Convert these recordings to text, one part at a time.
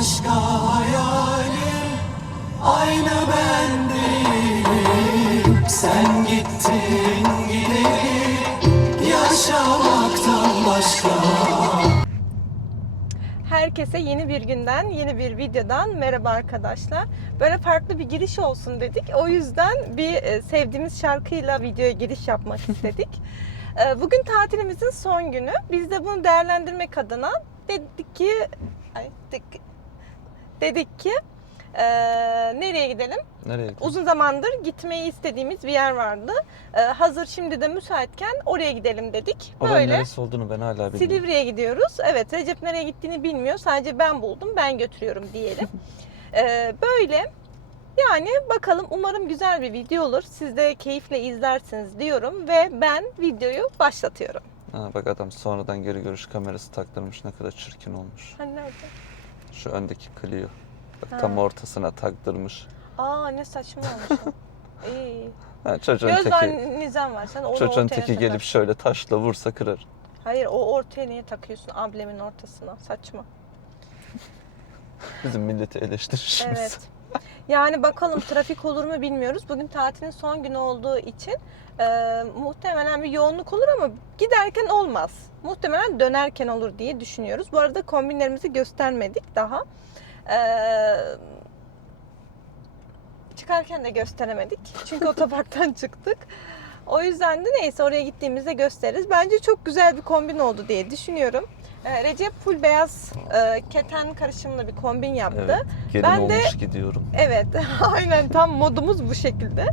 başka hayalim Aynı ben değilim Sen gittin gideli Yaşamaktan başka Herkese yeni bir günden, yeni bir videodan merhaba arkadaşlar. Böyle farklı bir giriş olsun dedik. O yüzden bir e, sevdiğimiz şarkıyla videoya giriş yapmak istedik. E, Bugün tatilimizin son günü. Biz de bunu değerlendirmek adına dedik ki ay, dedik, dedik ki e, nereye gidelim? Nereye gidiyorsun? Uzun zamandır gitmeyi istediğimiz bir yer vardı. E, Hazır şimdi de müsaitken oraya gidelim dedik. Oranın Böyle. neresi olduğunu ben hala bilmiyorum. Silivri'ye gidiyoruz. Evet Recep nereye gittiğini bilmiyor. Sadece ben buldum. Ben götürüyorum diyelim. Ee, böyle yani bakalım umarım güzel bir video olur. Siz de keyifle izlersiniz diyorum ve ben videoyu başlatıyorum. Ha, bak adam sonradan geri görüş kamerası taktırmış ne kadar çirkin olmuş. Hani nerede? Şu öndeki Clio. Bak Ha. tam ortasına taktırmış. Aa ne saçma olmuş o. İyi. Ha, çocuğun teki, nizam var. Sen onu çocuğun ortaya teki gelip şöyle taşla vursa kırar. Hayır o ortaya niye takıyorsun amblemin ortasına? Saçma. Bizim milleti eleştirişimiz. Evet. Yani bakalım trafik olur mu bilmiyoruz. Bugün tatilin son günü olduğu için e, muhtemelen bir yoğunluk olur ama giderken olmaz. Muhtemelen dönerken olur diye düşünüyoruz. Bu arada kombinlerimizi göstermedik daha. E, çıkarken de gösteremedik. Çünkü otoparktan çıktık. O yüzden de neyse oraya gittiğimizde gösteririz. Bence çok güzel bir kombin oldu diye düşünüyorum. E, Recep full beyaz e, keten karışımlı bir kombin yaptı. Evet. Gelin Ben de- olmuş gidiyorum. Evet, aynen tam modumuz bu şekilde.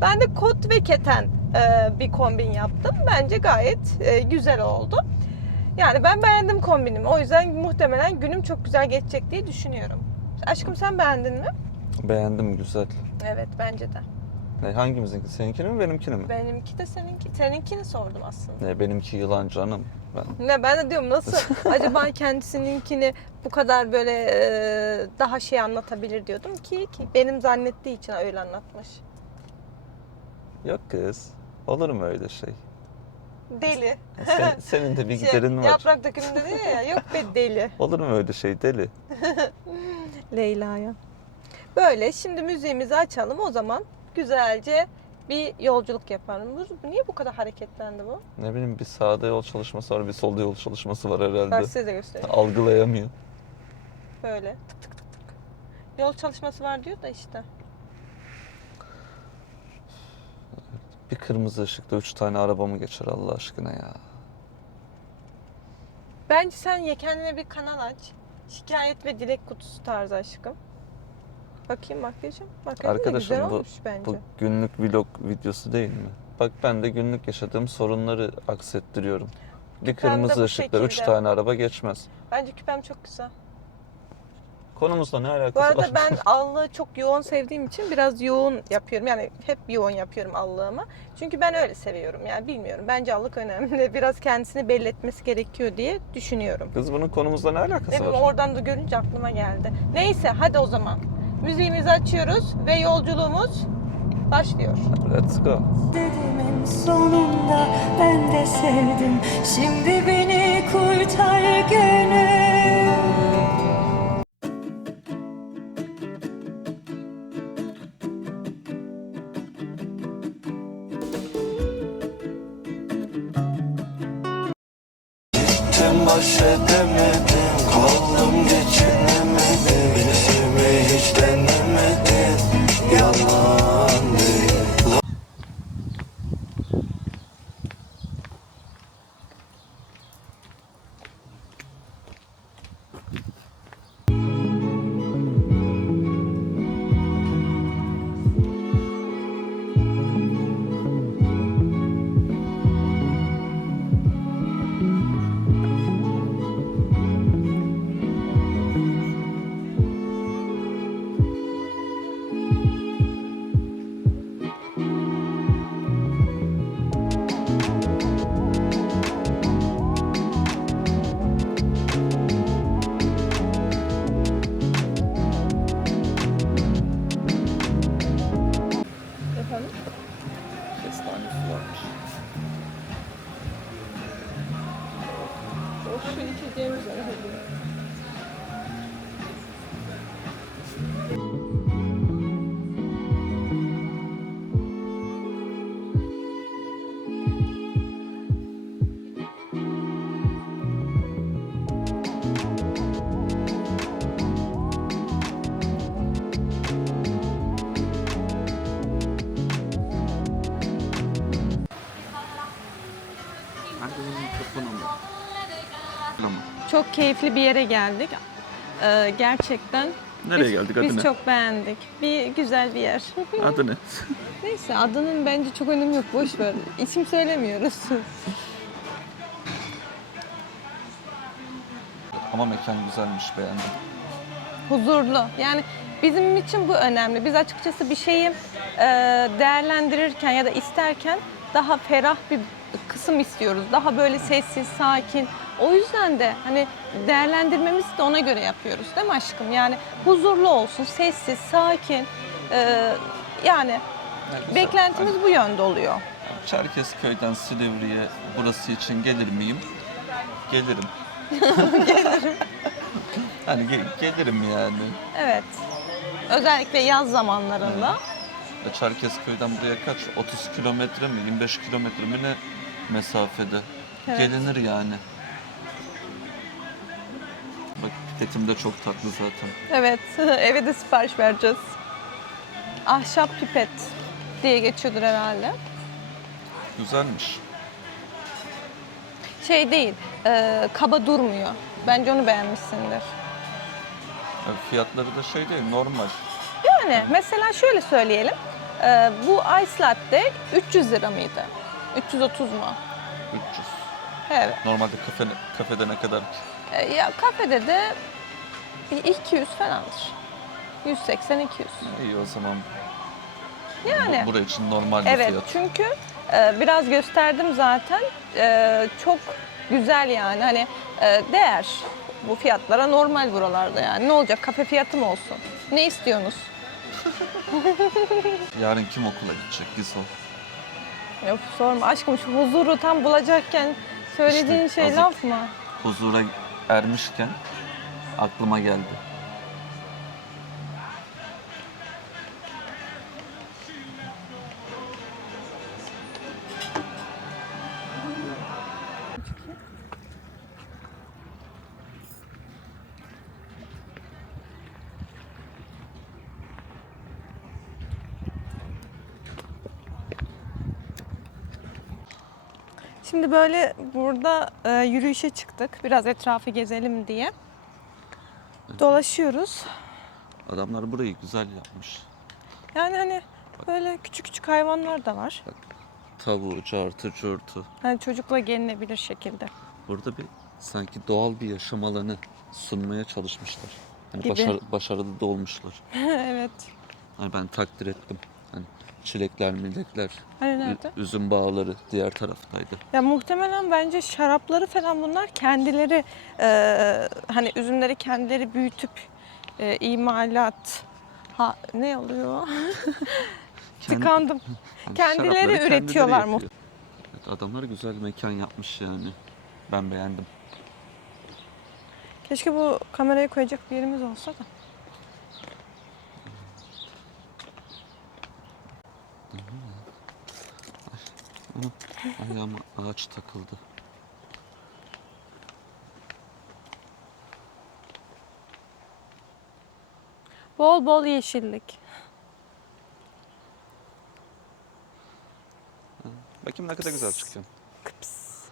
Ben de kot ve keten e, bir kombin yaptım. Bence gayet e, güzel oldu. Yani ben beğendim kombinimi. O yüzden muhtemelen günüm çok güzel geçecek diye düşünüyorum. Aşkım sen beğendin mi? Beğendim güzel. Evet, bence de. Ne, hangimizinki? Seninkini mi benimkini mi? Benimki de seninki. Seninkini sordum aslında. Ne, benimki yılan canım. Ben Ne ben de diyorum nasıl acaba kendisininkini bu kadar böyle e, daha şey anlatabilir diyordum ki ki benim zannettiği için öyle anlatmış. Yok kız. Olur mu öyle şey? Deli. Sen- senin de bir Şey, giderin var. Yaprak dökümünde diyor ya yok be deli. Olur mu öyle şey deli? Leyla'ya. Böyle şimdi müziğimizi açalım o zaman güzelce bir yolculuk yapalım. Bu, niye bu kadar hareketlendi bu? Ne bileyim bir sağda yol çalışması var bir solda yol çalışması var herhalde. Ben size de göstereyim. Algılayamıyor. Böyle tık tık tık tık. Yol çalışması var diyor da işte. Bir kırmızı ışıkta üç tane araba mı geçer Allah aşkına ya? Bence sen ye kendine bir kanal aç. Şikayet ve dilek kutusu tarzı aşkım. Bakayım makyajım. Makyajım da güzel Arkadaşım bu, olmuş bence. bu günlük vlog videosu değil mi? Bak ben de günlük yaşadığım sorunları aksettiriyorum. Bir Küpem de kırmızı bu ışıkta üç şekilde. tane araba geçmez. Bence küpem çok güzel. Konumuzla ne alakası Bu arada var? ben allığı çok yoğun sevdiğim için biraz yoğun yapıyorum. Yani hep yoğun yapıyorum allığımı. Çünkü ben öyle seviyorum. Yani bilmiyorum. Bence allık önemli. Biraz kendisini belli etmesi gerekiyor diye düşünüyorum. Kız bunun konumuzla ne Ne alakası bileyim var? oradan da görünce aklıma geldi. Neyse hadi o zaman. Müziğimizi açıyoruz ve yolculuğumuz başlıyor. Let's go. Dedim en sonunda ben de sevdim Şimdi beni kurtar gönül Gittim baş edemedim Kaldım geçinemedim 你个时间是什么？Keyifli bir yere geldik. Ee, gerçekten Nereye biz, geldik? Biz Adı ne? çok beğendik. Bir güzel bir yer. Adı ne? Neyse adının bence çok önemi yok. Boş ver. İsim söylemiyoruz. Ama mekan güzelmiş beğendim. Huzurlu. Yani bizim için bu önemli. Biz açıkçası bir şeyi e, değerlendirirken ya da isterken daha ferah bir kısım istiyoruz. Daha böyle sessiz, sakin. O yüzden de hani değerlendirmemizi de ona göre yapıyoruz değil mi aşkım? Yani huzurlu olsun, sessiz, sakin. E, yani güzel. beklentimiz bu yönde oluyor. Çerkezköy'den Silivri'ye burası için gelir miyim? Gelirim. gelirim. hani ge- gelirim yani. Evet. Özellikle yaz zamanlarında. E, Çerkezköy'den buraya kaç? 30 kilometre mi? 25 kilometre mi ne mesafede? Evet. Gelinir yani. Bak pipetim de çok tatlı zaten. Evet, eve de sipariş vereceğiz. Ahşap pipet diye geçiyordur herhalde. Güzelmiş. Şey değil, e, kaba durmuyor. Bence onu beğenmişsindir. E, Fiyatları da şey değil normal. Yani mesela şöyle söyleyelim. e, bu Ice Latte 300 lira mıydı? 330 mu? 300. Evet. Normalde kafe, kafede ne kadar ki? E, ya kafede de bir 200 falandır. 180-200. İyi o zaman. Yani. Bu- Buraya için normal bir Evet fiyat. çünkü e, biraz gösterdim zaten. E, çok güzel yani hani e, değer bu fiyatlara normal buralarda yani. Ne olacak kafe fiyatı mı olsun? Ne istiyorsunuz? Yarın kim okula gidecek Gizo? Yok sorma aşkım şu huzuru tam bulacakken söylediğin İşte şey laf mı? Huzura ermişken aklıma geldi. Şimdi böyle burada e, yürüyüşe çıktık. Biraz etrafı gezelim diye. Dolaşıyoruz. Adamlar burayı güzel yapmış. Yani hani böyle küçük küçük hayvanlar da var. Tavuğu, cartı, curtu. Hani çocukla gelinebilir şekilde. Burada bir sanki doğal bir yaşam alanı sunmaya çalışmışlar. Hani Gibi. başar- başarılı da olmuşlar. evet. Hani ben takdir ettim. Hani çilekler, milekler, Hani nerede? üzüm bağları diğer taraftaydı. Ya muhtemelen bence şarapları falan bunlar kendileri e, hani üzümleri kendileri büyütüp e, imalat ha ne oluyor? Tıkandım. kendileri şarapları üretiyorlar yapıyor. Evet, adamlar güzel mekan yapmış yani. Ben beğendim. Keşke bu kamerayı koyacak bir yerimiz olsa da. Ayağıma ağaç takıldı. Bol bol yeşillik. Bakayım ne kadar güzel çıkıyor. Kıps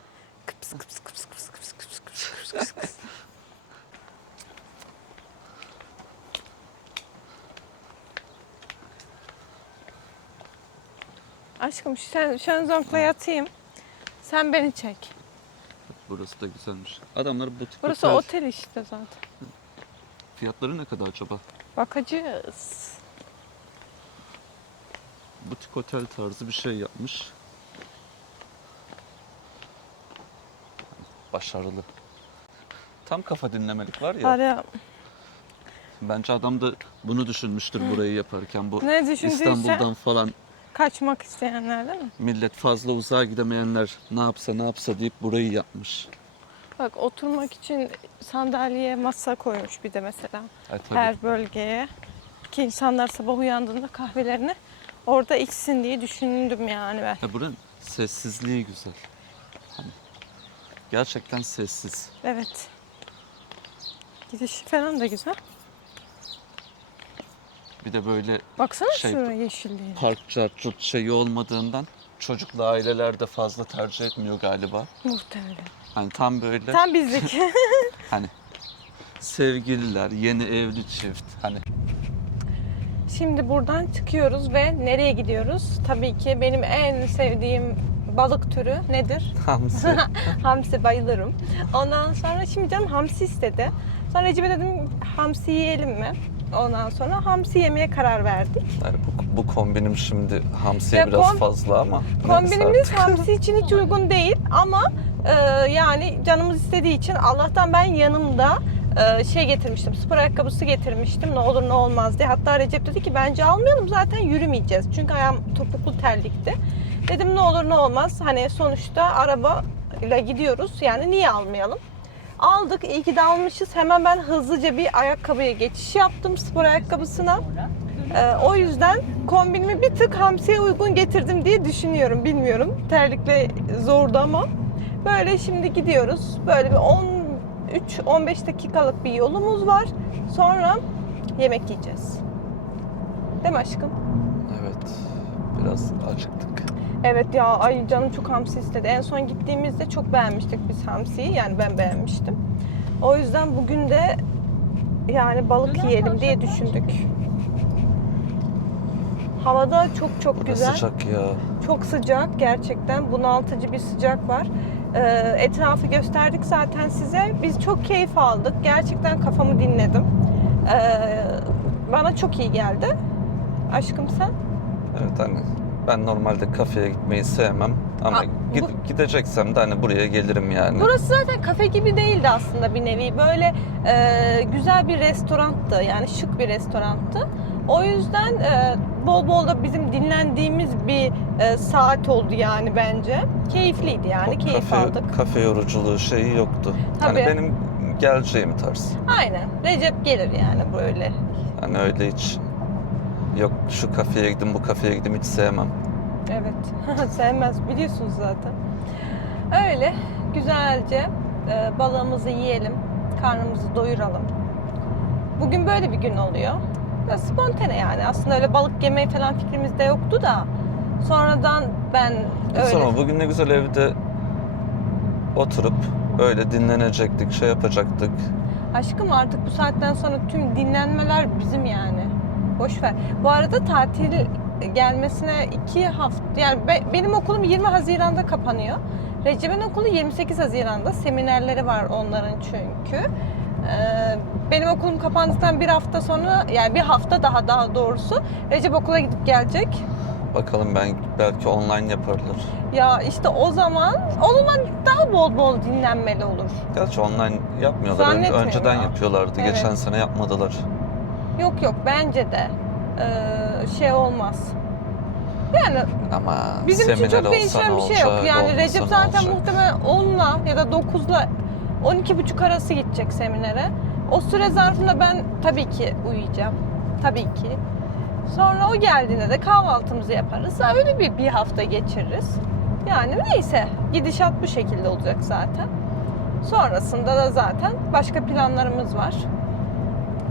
kıps kıps kıps kıps kıps kıps kıps kıps kıps. Aşkım sen şön zonkla yatayım. Sen beni çek. Burası da güzelmiş. Adamlar butik Burası otel. otel işte zaten. Fiyatları ne kadar acaba? Bakacağız. Butik otel tarzı bir şey yapmış. Başarılı. Tam kafa dinlemelik var ya. Var ya Bence adam da bunu düşünmüştür burayı yaparken. Bu ne düşündüyse İstanbul'dan falan kaçmak isteyenler değil mi? millet fazla uzağa gidemeyenler ne yapsa ne yapsa deyip burayı yapmış. Bak oturmak için sandalye masa koymuş bir de mesela. E, tabii. her bölgeye. Ki insanlar sabah uyandığında kahvelerini orada içsin diye düşündüm yani ben. Ya buranın sessizliği güzel. Hani gerçekten sessiz. Evet. Gidişi falan da güzel. Bir de böyle Baksana Şey, şuraya yeşilliğine. park cartçut şeyi olmadığından çocuklu aileler de fazla tercih etmiyor galiba. Muhtemelen. Hani tam böyle Tam bizlik. hani Sevgililer, yeni evli çift. Hani Şimdi buradan çıkıyoruz ve nereye gidiyoruz? Tabii ki benim en sevdiğim balık türü nedir? hamsi. hamsi bayılırım. Ondan sonra şimdi canım hamsi istedi. Sonra Recep'e dedim hamsi yiyelim mi? Ondan sonra hamsi yemeye karar verdik. Yani bu, bu kombinim şimdi hamsiye Ya biraz kom- fazla ama. neyse Kombinimiz artık. hamsi için hiç uygun değil ama e, yani canımız istediği için Allah'tan ben yanımda e, şey getirmiştim. Spor ayakkabısı getirmiştim. Ne olur ne olmaz diye. Hatta Recep dedi ki bence almayalım zaten yürümeyeceğiz. Çünkü ayağım topuklu terlikti. Dedim ne olur ne olmaz. Hani sonuçta arabayla gidiyoruz. Yani niye almayalım? Aldık. iyi ki de almışız. Hemen ben hızlıca bir ayakkabıya geçiş yaptım. Spor ayakkabısına. Ee, o yüzden kombinimi bir tık hamsiye uygun getirdim diye düşünüyorum. Bilmiyorum. Terlikle zordu ama. Böyle şimdi gidiyoruz. Böyle bir 13-15 dakikalık bir yolumuz var. Sonra yemek yiyeceğiz. Değil mi aşkım? Evet. Biraz acıktık. Evet ya ay canım çok hamsi istedi. En son gittiğimizde çok beğenmiştik biz hamsiyi. Yani ben beğenmiştim. O yüzden bugün de yani balık yiyelim diye düşündük. Havada çok çok güzel. sıcak ya. Çok sıcak gerçekten. Bunaltıcı bir sıcak var. Ee, etrafı gösterdik zaten size. Biz çok keyif aldık. Gerçekten kafamı dinledim. Ee, bana çok iyi geldi. Aşkım sen? Evet hani ben normalde kafeye gitmeyi sevmem ama Aa, gid- bu- gideceksem de hani buraya gelirim yani. Burası zaten kafe gibi değildi aslında bir nevi. Böyle e, güzel bir restoranttı. Yani şık bir restoranttı. O yüzden e, bol bol da bizim dinlendiğimiz bir e, saat oldu yani bence. Keyifliydi yani. O Keyif kafe, aldık. Kafe yoruculuğu şeyi yoktu. Tabii. Hani benim geleceğim tarz. Aynen. Recep gelir yani böyle. Hani öyle hiç yok şu kafeye gidin bu kafeye gidin hiç sevmem. Evet. Sevmez biliyorsunuz zaten. Öyle güzelce e, balığımızı yiyelim. Karnımızı doyuralım. Bugün böyle bir gün oluyor. Biraz spontane yani. Aslında öyle balık yemeyi falan fikrimiz de yoktu da. Sonradan ben öyle... Sonra bugün ne güzel evde oturup öyle dinlenecektik, şey yapacaktık. Aşkım artık bu saatten sonra tüm dinlenmeler bizim yani. Boş ver. Bu arada tatil gelmesine iki hafta yani be- benim okulum 20 Haziran'da kapanıyor. Recep'in okulu 28 Haziran'da. Seminerleri var onların çünkü. Ee, benim okulum kapandıktan bir hafta sonra yani bir hafta daha daha doğrusu Recep okula gidip gelecek. Bakalım ben belki online yaparlar. Ya işte o zaman o zaman daha bol bol dinlenmeli olur. Gerçi online yapmıyorlar. Zannetmiyorum önceden ya. yapıyorlardı. Evet. Geçen sene yapmadılar. Yok yok bence de ee, şey olmaz. Yani Ama Bizim için seminer çok değişen bir şey yok. olacak, Yani olmasa Recep ne zaten olacak? muhtemelen 10'la ya da 9'la 12.30 arası gidecek seminere. O süre zarfında ben tabii ki uyuyacağım. Tabii ki. Sonra o geldiğinde de kahvaltımızı yaparız. Öyle bir, bir hafta geçiririz. Yani neyse gidişat bu şekilde olacak zaten. Sonrasında da zaten başka planlarımız var.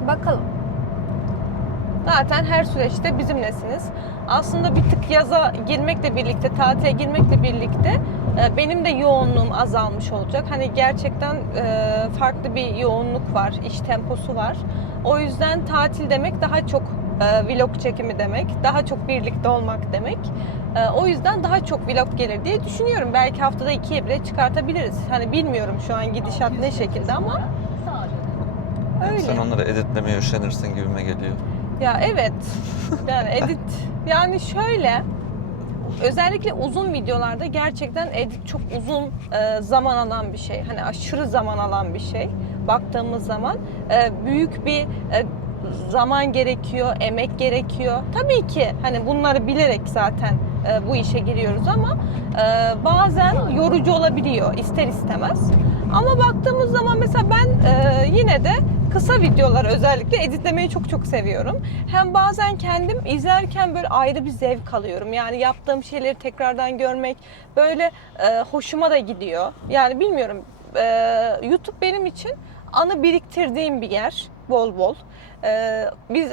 Bakalım. Zaten her süreçte bizimlesiniz. Aslında bir tık yaza girmekle birlikte, tatile girmekle birlikte e, benim de yoğunluğum azalmış olacak. Hani gerçekten e, farklı bir yoğunluk var, iş temposu var. O yüzden tatil demek daha çok e, vlog çekimi demek, daha çok birlikte olmak demek. O yüzden daha çok vlog gelir diye düşünüyorum. Belki haftada ikiye bile çıkartabiliriz. Hani bilmiyorum şu an gidişat ne şekilde ama öyle. Sen onları editlemeye üşenirsin gibime geliyor. Ya evet. Yani edit yani şöyle özellikle uzun videolarda gerçekten edit çok uzun e, zaman alan bir şey. Hani aşırı zaman alan bir şey baktığımız zaman. E, büyük bir e, zaman gerekiyor, emek gerekiyor. Tabii ki hani bunları bilerek zaten e, bu işe giriyoruz ama e, bazen yorucu olabiliyor ister istemez. Ama baktığımız zaman mesela ben e, yine de kısa videolar özellikle editlemeyi çok çok seviyorum. Hem bazen kendim izlerken böyle ayrı bir zevk alıyorum. Yani yaptığım şeyleri tekrardan görmek böyle e, hoşuma da gidiyor. Yani bilmiyorum e, YouTube benim için anı biriktirdiğim bir yer bol bol. E, biz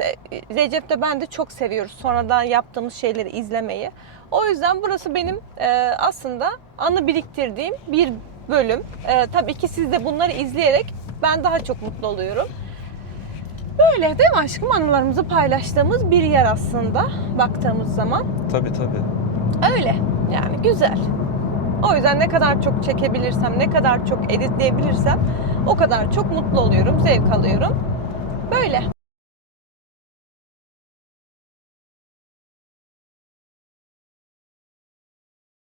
Recep de ben de çok seviyoruz sonradan yaptığımız şeyleri izlemeyi. O yüzden burası benim e, aslında anı biriktirdiğim bir bölüm. E, tabii ki siz de bunları izleyerek ben daha çok mutlu oluyorum. Böyle değil mi aşkım? Anılarımızı paylaştığımız bir yer aslında baktığımız zaman. Tabii tabii. Öyle. Yani güzel. O yüzden ne kadar çok çekebilirsem, ne kadar çok editleyebilirsem o kadar çok mutlu oluyorum, zevk alıyorum. Böyle.